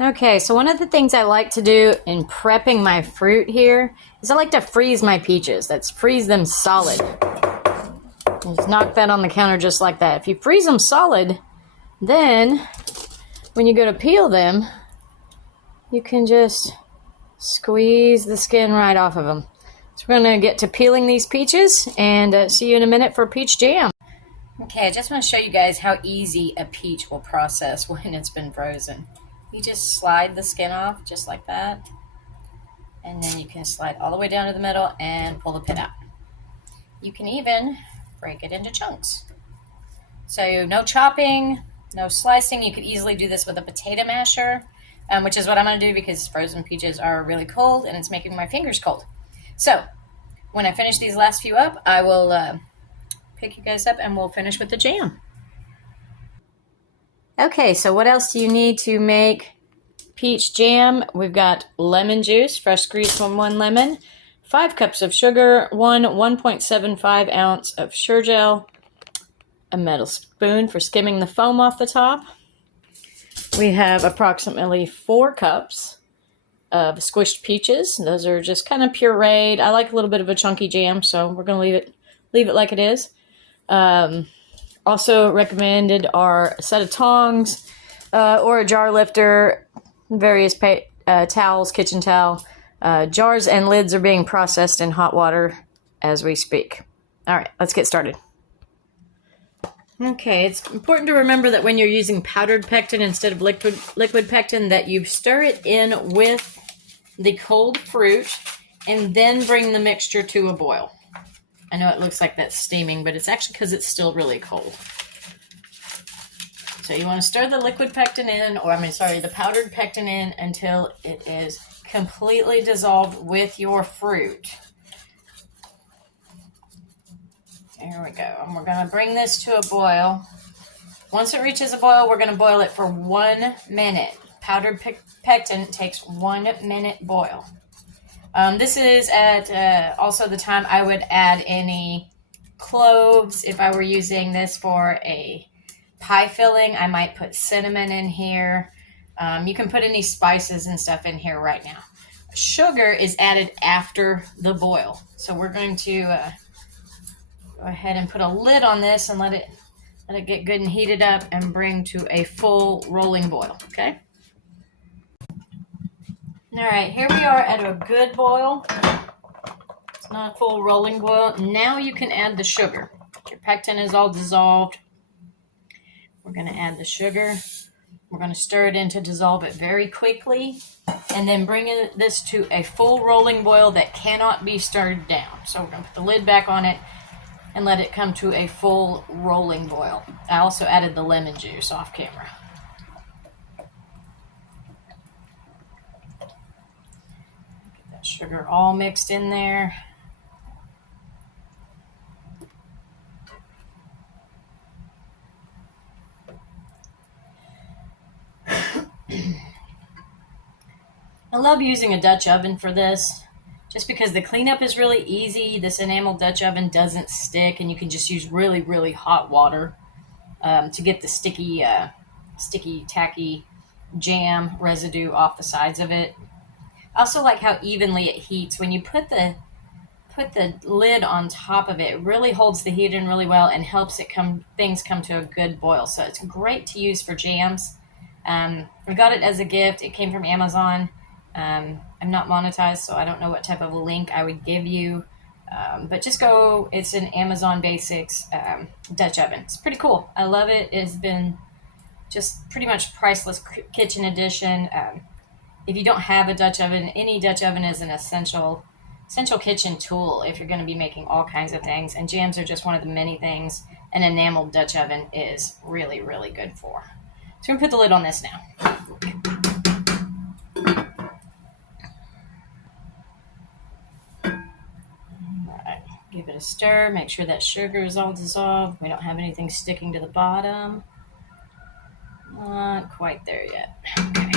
Okay, so one of the things I like to do in prepping my fruit here is I like to freeze my peaches. That's freeze them solid. Just knock that on the counter just like that. If you freeze them solid, then when you go to peel them, you can just squeeze the skin right off of them. So we're going to get to peeling these peaches and see you in a minute for peach jam. Okay, I just want to show you guys how easy a peach will process when it's been frozen. You just slide the skin off just like that, and then you can slide all the way down to the middle and pull the pit out. You can even break it into chunks. So no chopping, no slicing. You could easily do this with a potato masher, which is what I'm going to do because frozen peaches are really cold and it's making my fingers cold. So when I finish these last few up, I will pick you guys up and we'll finish with the jam. Okay, so what else do you need to make peach jam? We've got lemon juice, fresh squeezed from 1 lemon, 5 cups of sugar, 1.75 ounce of sugar gel, a metal spoon for skimming the foam off the top. We have approximately 4 cups of squished peaches. Those are just kind of pureed. I like a little bit of a chunky jam, so we're going to leave it like it is. Also recommended are a set of tongs or a jar lifter, various towels, kitchen towel. Jars and lids are being processed in hot water as we speak. All right, let's get started. Okay, it's important to remember that when you're using powdered pectin instead of liquid pectin, that you stir it in with the cold fruit and then bring the mixture to a boil. I know it looks like that's steaming, but it's actually because it's still really cold. So you want to stir the liquid pectin in, the powdered pectin in until it is completely dissolved with your fruit. There we go. And we're going to bring this to a boil. Once it reaches a boil, we're going to boil it for 1 minute. Powdered pectin takes 1 minute boil. This is at also the time I would add any cloves. If I were using this for a pie filling, I might put cinnamon in here. You can put any spices and stuff in here right now. Sugar is added after the boil. So we're going to go ahead and put a lid on this and let it get good and heated up and bring to a full rolling boil, okay? All right, here we are at a good boil. It's not a full rolling boil. Now you can add the sugar. Your pectin is all dissolved. We're going to add the sugar. We're going to stir it in to dissolve it very quickly and then bring this to a full rolling boil that cannot be stirred down. So we're going to put the lid back on it and let it come to a full rolling boil. I also added the lemon juice off camera. Sugar all mixed in there. I love using a Dutch oven for this just because the cleanup is really easy. This enamel Dutch oven doesn't stick and you can just use really, really hot water to get the sticky, tacky jam residue off the sides of it. I also like how evenly it heats. When you put the lid on top of it, it really holds the heat in really well and helps things come to a good boil. So it's great to use for jams. I got it as a gift. It came from Amazon. I'm not monetized, so I don't know what type of a link I would give you. But just go, it's an Amazon Basics Dutch oven. It's pretty cool. I love it. It's been just pretty much priceless kitchen edition. If you don't have a Dutch oven, any Dutch oven is an essential kitchen tool if you're going to be making all kinds of things. And jams are just one of the many things an enameled Dutch oven is really, really good for. So we're going to put the lid on this now. All right, give it a stir. Make sure that sugar is all dissolved. We don't have anything sticking to the bottom. Not quite there yet. Okay.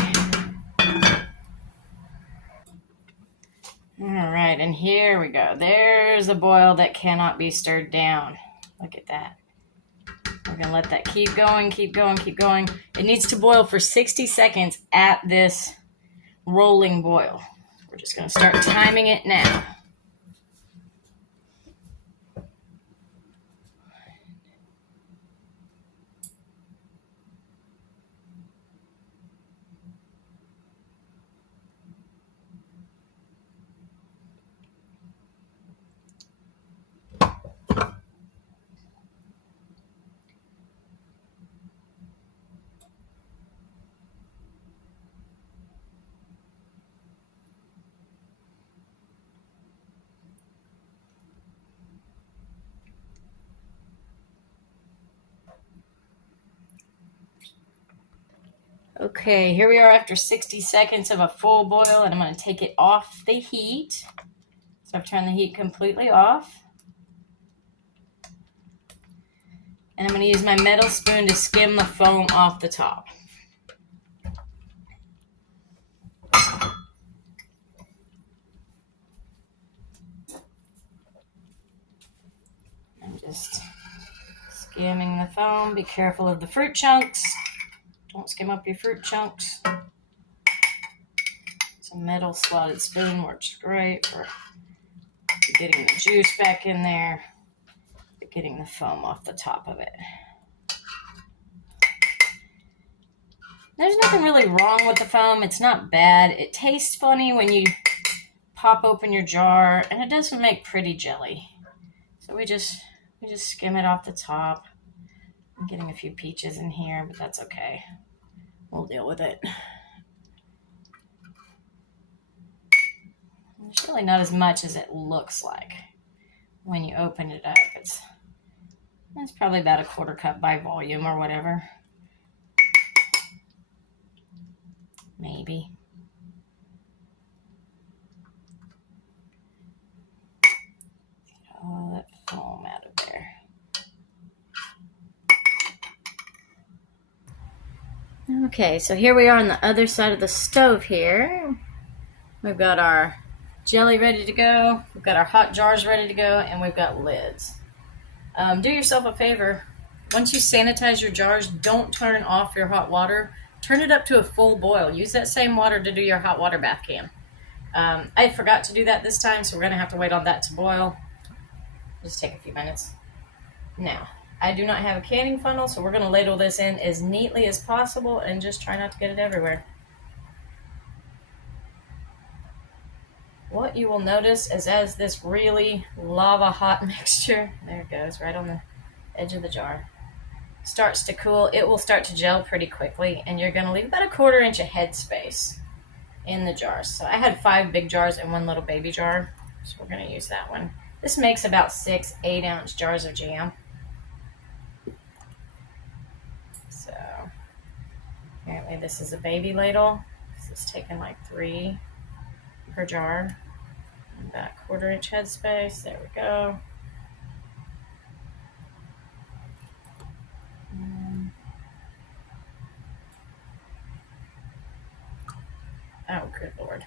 All right, and here we go. There's a boil that cannot be stirred down. Look at that. We're We're gonna let that keep going, keep going, keep going. It needs to boil for 60 seconds at this rolling boil. We're just gonna start timing it now. Okay, here we are after 60 seconds of a full boil, and I'm going to take it off the heat. So I've turned the heat completely off. And I'm going to use my metal spoon to skim the foam off the top. I'm just skimming the foam. Be careful of the fruit chunks. Don't skim up your fruit chunks. It's a metal slotted spoon, works great for getting the juice back in there, but getting the foam off the top of it. There's nothing really wrong with the foam. It's not bad. It tastes funny when you pop open your jar, and it doesn't make pretty jelly. So we just skim it off the top. I'm getting a few peaches in here, but that's okay. We'll deal with it. There's really not as much as it looks like when you open it up. It's probably about a 1/4 cup by volume or whatever. Maybe. Get all that foam out of there. Okay, so here we are on the other side of the stove here. We've got our jelly ready to go. We've got our hot jars ready to go, and we've got lids. Do yourself a favor. Once you sanitize your jars, don't turn off your hot water. Turn it up to a full boil. Use that same water to do your hot water bath can. I forgot to do that this time, so we're going to have to wait on that to boil. Just take a few minutes. Now, I do not have a canning funnel, so we're going to ladle this in as neatly as possible and just try not to get it everywhere. What you will notice is as this really lava hot mixture, there it goes, right on the edge of the jar, starts to cool, it will start to gel pretty quickly, and you're going to leave about a 1/4 inch of head space in the jars. So I had 5 big jars and 1 little baby jar, so we're going to use that one. This makes about 6 8-ounce jars of jam. So apparently this is a baby ladle. This is taking like 3 per jar. About a 1/4 inch head space. There we go. Oh, good Lord.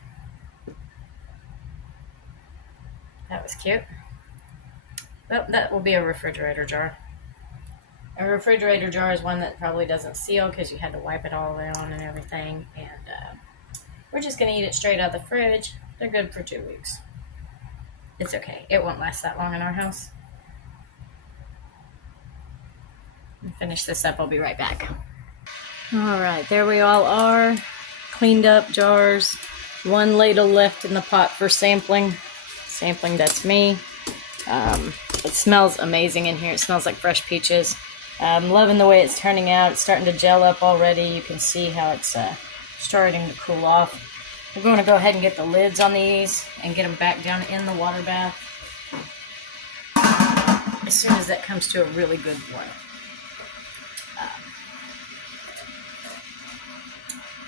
That was cute. Well, that will be a refrigerator jar. A refrigerator jar is one that probably doesn't seal because you had to wipe it all down and everything. And we're just going to eat it straight out of the fridge. They're good for 2 weeks. It's okay. It won't last that long in our house. I'll finish this up. I'll be right back. All right, there we all are. Cleaned up jars. 1 ladle left in the pot for sampling. Sampling, that's me. It smells amazing in here. It smells like fresh peaches. I'm loving the way it's turning out. It's starting to gel up already. You can see how it's starting to cool off. We're going to go ahead and get the lids on these and get them back down in the water bath as soon as that comes to a really good boil.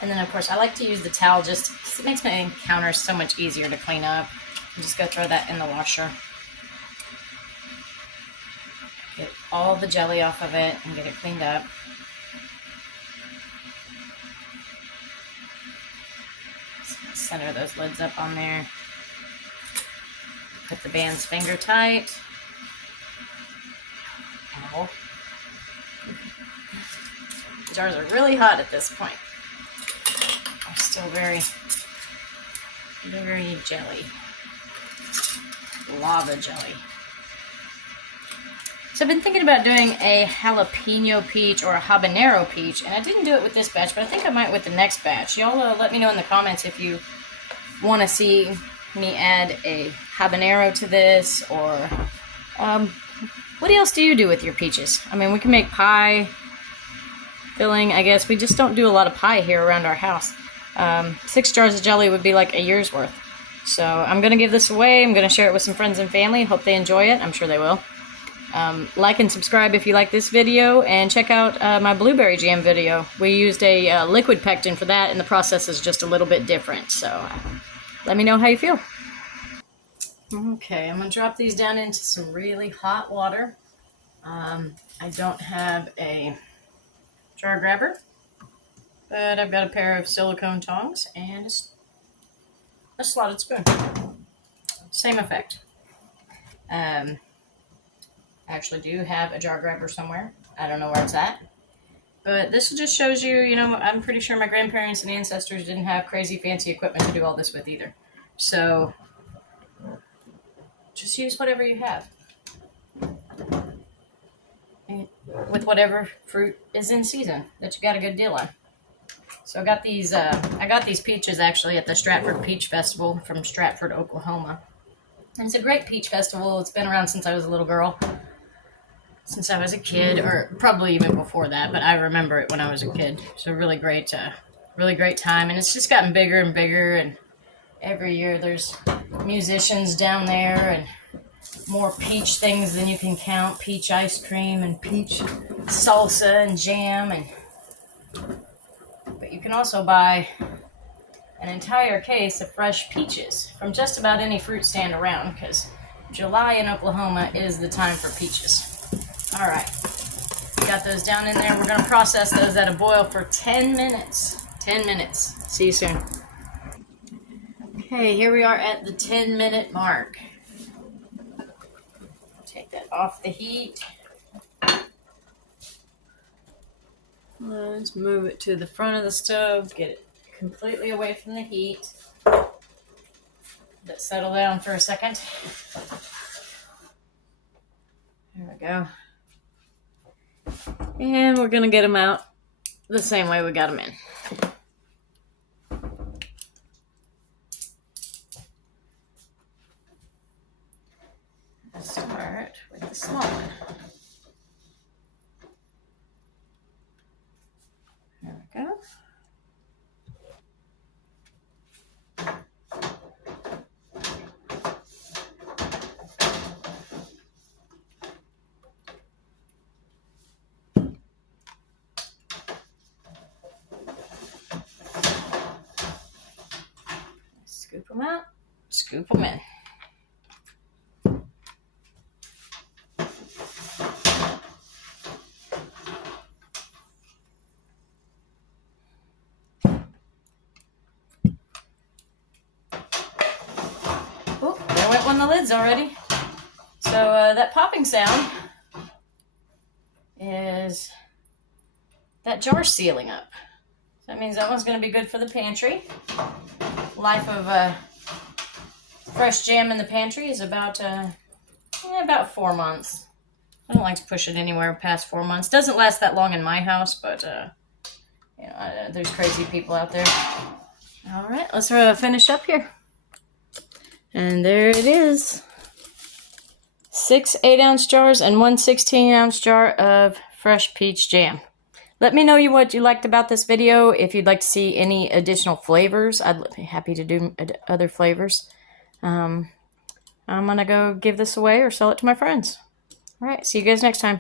And then, of course, I like to use the towel just because it makes my counters so much easier to clean up. I'm just going to throw that in the washer. Get all the jelly off of it and get it cleaned up. Center those lids up on there. Put the bands finger tight. Ow. The jars are really hot at this point. They're still very, very jelly. Lava jelly. So I've been thinking about doing a jalapeno peach or a habanero peach, and I didn't do it with this batch, but I think I might with the next batch. Y'all let me know in the comments if you want to see me add a habanero to this, or what else do you do with your peaches? I mean, we can make pie filling, I guess. We just don't do a lot of pie here around our house. 6 jars of jelly would be like a year's worth. So I'm going to give this away. I'm going to share it with some friends and family. Hope they enjoy it. I'm sure they will. Like and subscribe if you like this video, and check out my blueberry jam video. We used a liquid pectin for that, and the process is just a little bit different. So let me know how you feel. Okay, I'm going to drop these down into some really hot water. I don't have a jar grabber, but I've got a pair of silicone tongs and a slotted spoon. Same effect. I actually do have a jar grabber somewhere. I don't know where it's at. But this just shows you, you know, I'm pretty sure my grandparents and ancestors didn't have crazy fancy equipment to do all this with either. So just use whatever you have. And with whatever fruit is in season that you got a good deal on. So I got these peaches actually at the Stratford Peach Festival from Stratford, Oklahoma. And it's a great peach festival. It's been around since I was a little girl. Since I was a kid, or probably even before that, but I remember it when I was a kid. It's a really great time, and it's just gotten bigger and bigger, and every year there's musicians down there, and more peach things than you can count. Peach ice cream, and peach salsa, and jam, but you can also buy an entire case of fresh peaches from just about any fruit stand around, because July in Oklahoma is the time for peaches. All right, got those down in there. We're going to process those at a boil for 10 minutes. 10 minutes. See you soon. Okay, here we are at the 10-minute mark. Take that off the heat. Let's move it to the front of the stove. Get it completely away from the heat. Let it settle down for a second. There we go. And we're going to get them out the same way we got them in. Let's start with the small one. There we go. Scoop them out, scoop them in. Oh, there went one of the lids already. So that popping sound is that jar sealing up. So that means that one's going to be good for the pantry. Life of fresh jam in the pantry is about 4 months. I don't like to push it anywhere past 4 months. Doesn't last that long in my house, but you know, there's crazy people out there. All right, let's finish up here. And there it is. 6 8-ounce jars and 1 16-ounce jar of fresh peach jam. Let me know what you liked about this video. If you'd like to see any additional flavors, I'd be happy to do other flavors. I'm going to go give this away or sell it to my friends. All right, see you guys next time.